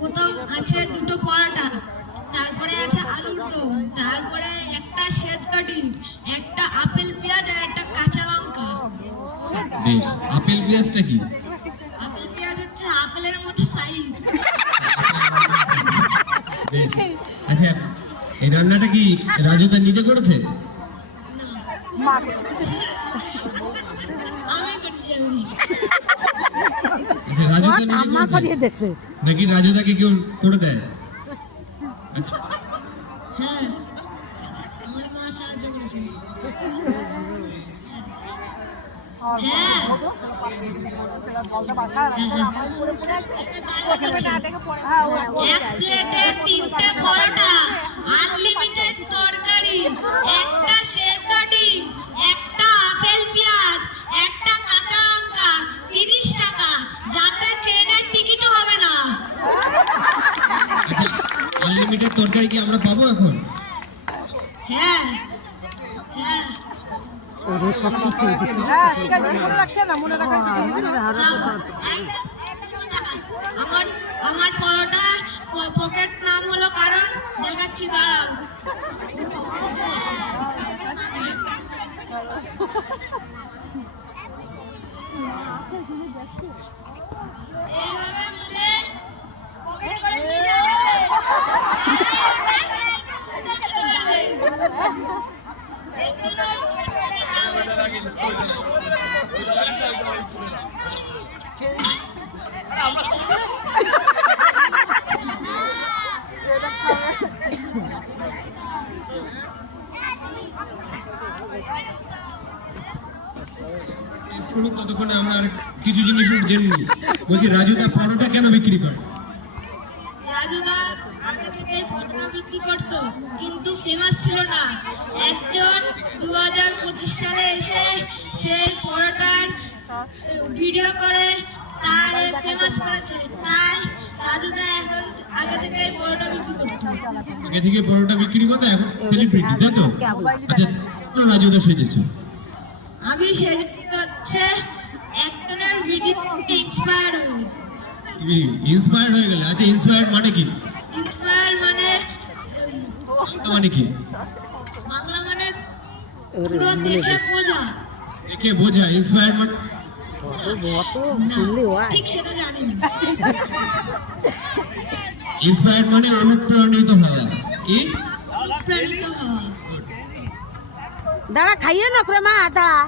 প্রথম আছে দুটো পরোটা, তারপরে আছে আলুর দম, তারপরে একটা সেদ্ধ একটা আপেল পেঁয়াজ আর একটা কাঁচা লঙ্কা। বেশ, আপেল পেঁয়াজটা কি? আপেল পেঁয়াজ হচ্ছে আপেলের মতো সাইজ। বেশ, আচ্ছা এই রান্নাটা কি রাজু তার নিজে করেছে? আমি করছি আমি। আচ্ছা রাজু তার আম্মা নিজে করিয়ে করেছে দিচ্ছে। নাকি রাজু তাকে কেউ করে দেয়? আচ্ছা, হ্যাঁ, আমার মা সাহায্য করেছে। হ্যাঁ, এক প্লেটে 3টে পরোটা, আনলিমিটেড তরকারি, একটা সেদ্ধ ডিম, একটা আপেল পেঁয়াজ, একটা কাঁচা লঙ্কা, 30 টাকা, যাতে ট্রেনের টিকিটও হবে না। আচ্ছা আনলিমিটেড তরকারি কি আমরা পাবো এখন? হ্যাঁ হ্যাঁ, ওরে সব শিখিয়ে দিচ্ছে। আমার আমার পরোটা পকেট নাম হলো কারণ দেখাচ্ছি, দাঁড়াও। এইভাবে মুড়ে পকেটে করে নিয়ে যাওয়া যাবে। ততক্ষণে আমরা আর কিছু জিনিস জেনে নিই। বলছি রাজু তার পরোটা কেন বিক্রি করে? রাজুদা আগে থেকেই পরোটা বিক্রি করতো, কিন্তু ফেমাস ছিল না। একজন 2025 সালে এসে সেই পরোটার ভিডিও করে তার ফেমাস করেছে, তাই রাজুদা এখন আগে থেকেই পরোটা বিক্রি করতো। আগে থেকে পরোটা বিক্রি করতো, এখন সেলিব্রিটি, তাই তো? আচ্ছা রাজুদা সেজেছে। আমি সেজেছি হচ্ছে একজনের ভিডিও ইন্সপায়ার হই। ইন্সপায়ার্ড হয়ে গেলে? আচ্ছা ইন্সপায়ার্ড মানে কি? ইন্সপায়ার মানে মানে কি? বাংলা মানে পুরো দেখে বোঝা। একে বোঝা ইন্সপায়ার্ড মানে? ঠিক সেটা জানি না। ইন্সপায়ার্ড মানে অনুপ্রাণিত হওয়া। কি? অনুপ্রাণিত হওয়া। দাঁড়া খাইয়ে না প্রেমা দাঁড়া।